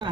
हम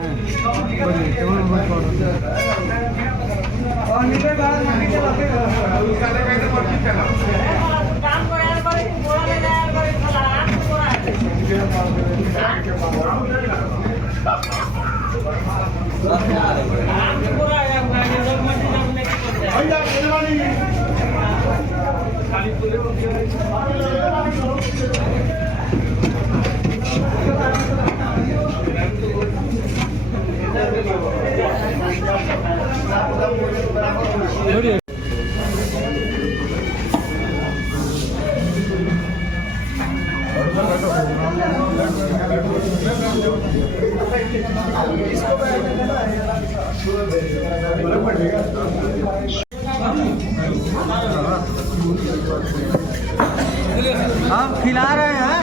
खिला रहे हैं।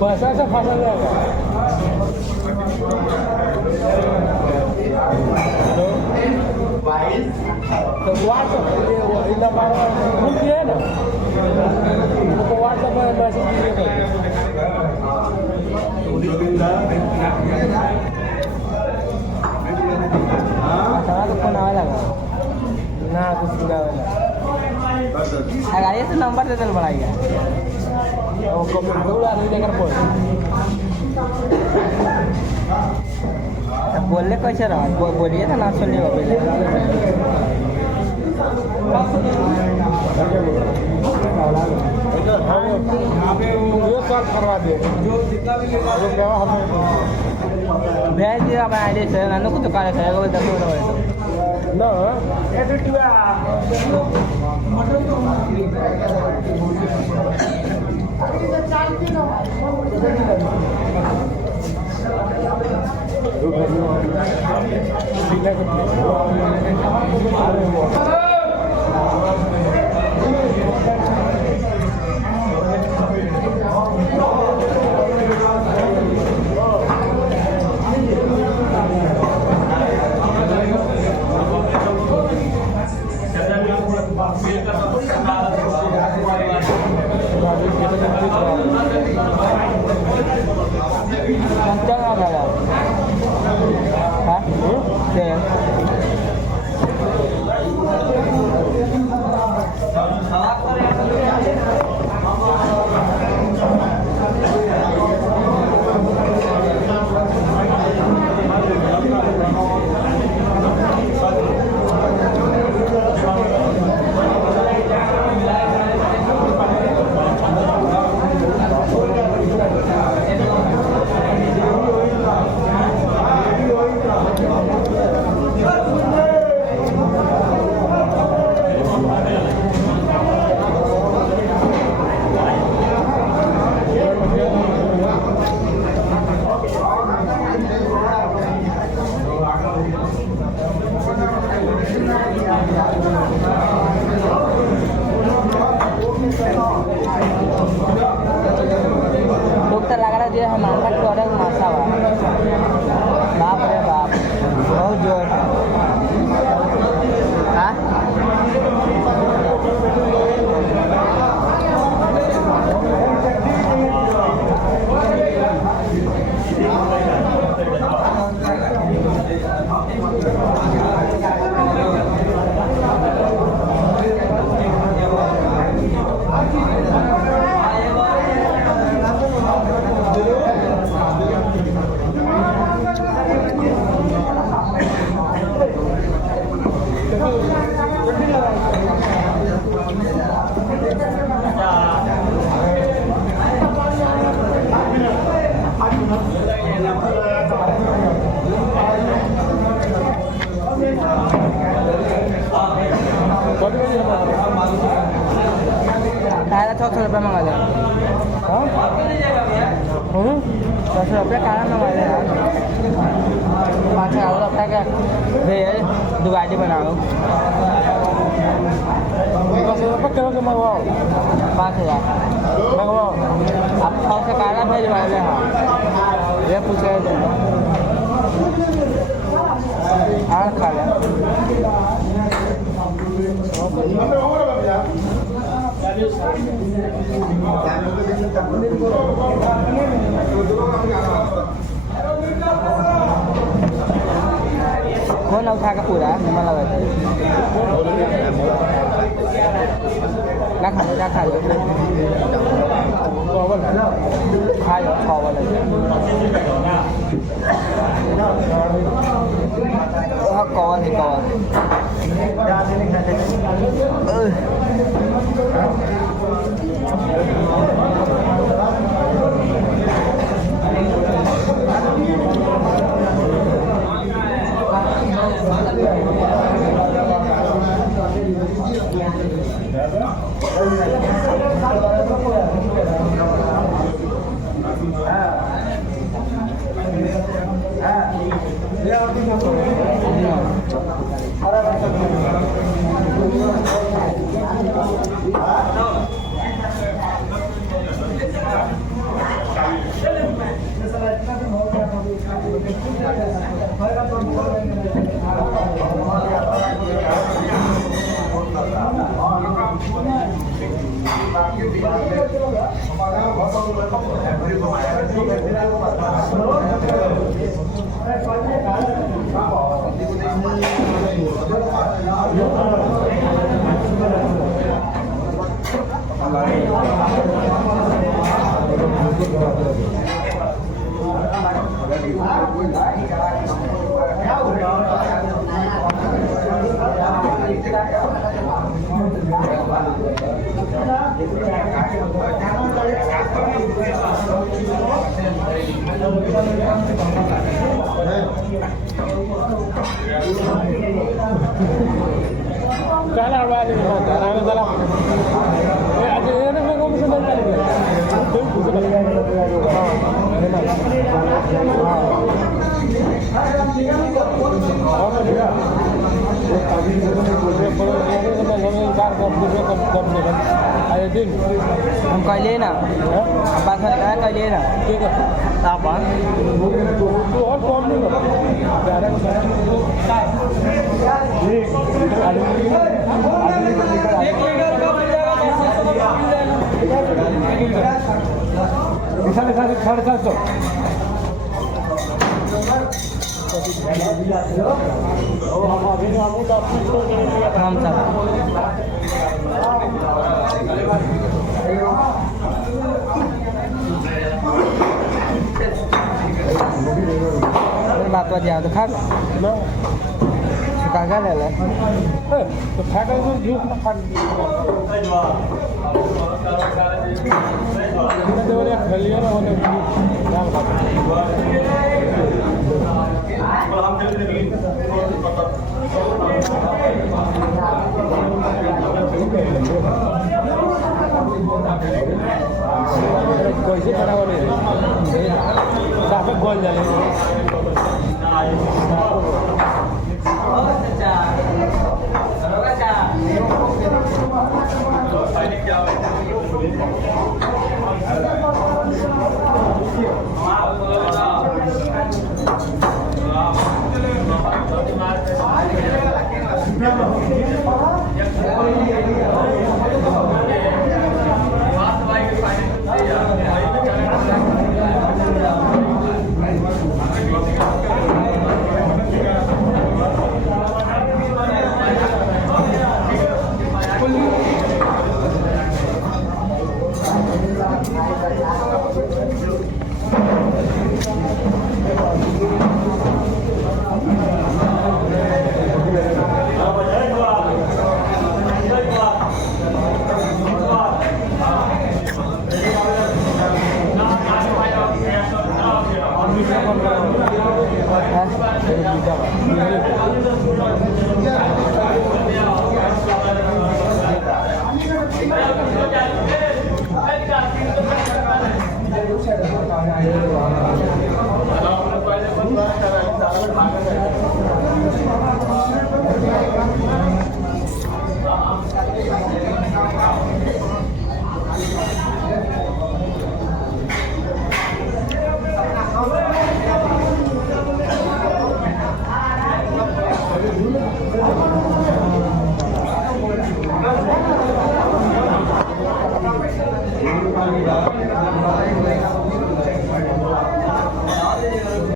पैसा से फंसा जाएगा। तो व्हाट्सएप है ना, तो व्हाट्सएप में मैसेज कीजिएगा। तो फोन आवे लगा ना कुछ अगर ये तो नंबर दे दल बढ़ाइए वो कम्प्यूटर नहीं देकर बोलने कैसे रहा बोलिए ना सुनिए करवा दिए भेज दिया मैं आईडी से नानू को तो कार्य करेगा वो 10 ना ₹200 मंगा लिया। हाँ ₹200 खाना मंगा लिया यार। 5,000 रुपये का भेज दुगाड़ी बनाओ। 500 किलो के मंगवाओ। 5,000 मंगवाओ। आप 100 से खाना भेजवा ले। हाँ ये पूछे हाँ खा लिया। कौन उठा का पूरा निमन लगा था ना खा लो खा लो खावा लगे हाँ कौवा नहीं कौवा Kalau awal ini mana? Kalau dalam, ada yang nak kau mesti balik. Tu mesti balik. हम कह लिए ना हम बात कह लिए ना ठीक है आप तो और कौन नहीं हम सब बात बात याद खा काका ले ले तो खाकर तो जूस ना खा तो वाले खलिया ना होने दाल खा कैसे बना वाले साफ गोल जाले